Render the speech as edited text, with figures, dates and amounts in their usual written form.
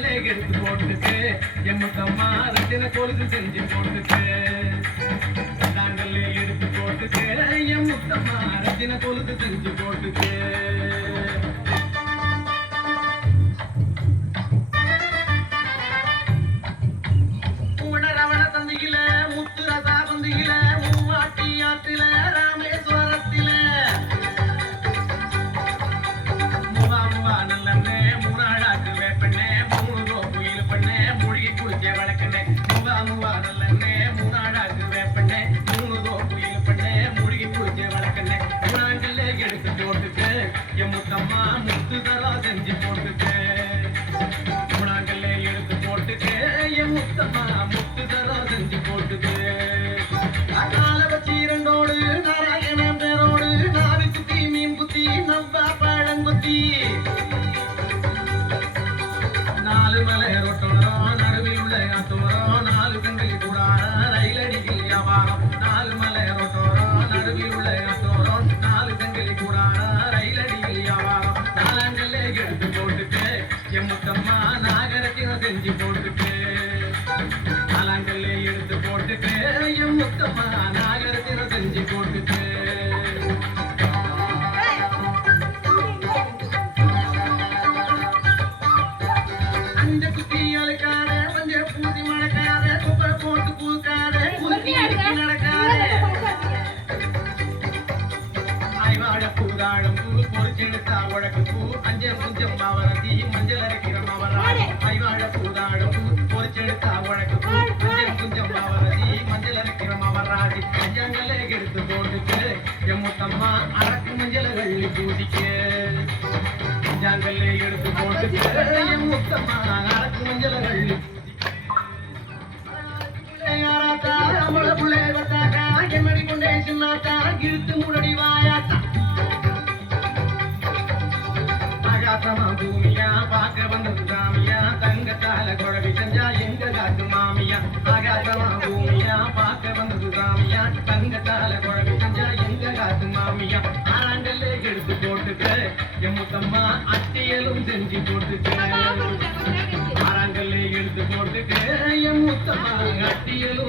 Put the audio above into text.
ஆறாங்கல்ல எடுத்து போட்டுட்டு என் முத்தம்மா ரத்தின கொலுசு செஞ்சு போட்டுட்டு ஆறாங்கல்ல எடுத்து போட்டுட்டு என் முத்தம்மா ரத்தின கொலுசு செஞ்சு போட்டுட்டு முத்தம்மா முத்துதரா செஞ்சு போட்டுட்டு முனாங்கல்ல எடுத்து போட்டுட்டு என் முத்தம்மா முத்துதரா செஞ்சு போட்டுட்டு கால வச்சு இரண்டோடு நாராயணன் பேரோடு நாவி குத்தி மீன் குத்தி நவ்வா பழங்குத்தி நாலு மலை ரொட்டோரம் நடுவில் உள்ள ஆத்தோரம் நாலு கண்கள் கூட ரயிலடியில் வியாபாரம் நாலு மலை ரொட்டோரம் நடுவில் உள்ள ஆத்தோரம் நாலு கண்கள் கூட எடுத்து போட்டுட்டு என் முத்தம்மா நாகரத்தினம் செஞ்சு போட்டுட்டு நாலாங்கல்ல எடுத்து போட்டுட்டு என் முத்தம்மா நாகரத்தினம் செஞ்சு போட்டுட்டு அஞ்ச குத்தி அழைக்காத மஞ்ச பூசி மணக்காத குப்பை போட்டு பூக்காத குலுக்கி நடக்காத ஐவாட பூதாழம் பூ பொறிச்செடுத்தா உழக்கு பூ அஞ்சல் குஞ்சம் மாவரதி மஞ்சள் அரைக்கிற மாவராடி ஐவாட பூதாழம் பூ பொறிச்செடுத்தா உழக்கு பூ அஞ்சல் குஞ்சம் மாவரதி மஞ்சள் அரைக்கிற மாவராடி அஞ்சாங்கல்ல எடுத்து போட்டுட்டு என் முத்தம்மா அரக்கு மஞ்சள் வெள்ளி பூசிக்கு அஞ்சாங்கல்ல எடுத்து போட்டுட்டு என் முத்தம்மா அரக்கு மஞ்சள் வெள்ளி இழுத்து முடி வாயாத்தா பூமியா பார்க்க வந்தது சாமியா தங்கத்தால குழவி செஞ்சா எங்க காட்டு மாமியா ஆகாசமா பூமியா பார்க்க வந்தது சாமியா தங்கத்தால குழவி செஞ்சா எங்க காட்டு மாமியா ஆறாங்கல்ல எடுத்து போட்டுட்டு என் முத்தம்மா அட்டியலும் செஞ்சு போட்டுட்டு ஆறாங்கல்ல எடுத்து போட்டுட்டு என் முத்தம்மா அட்டியலும்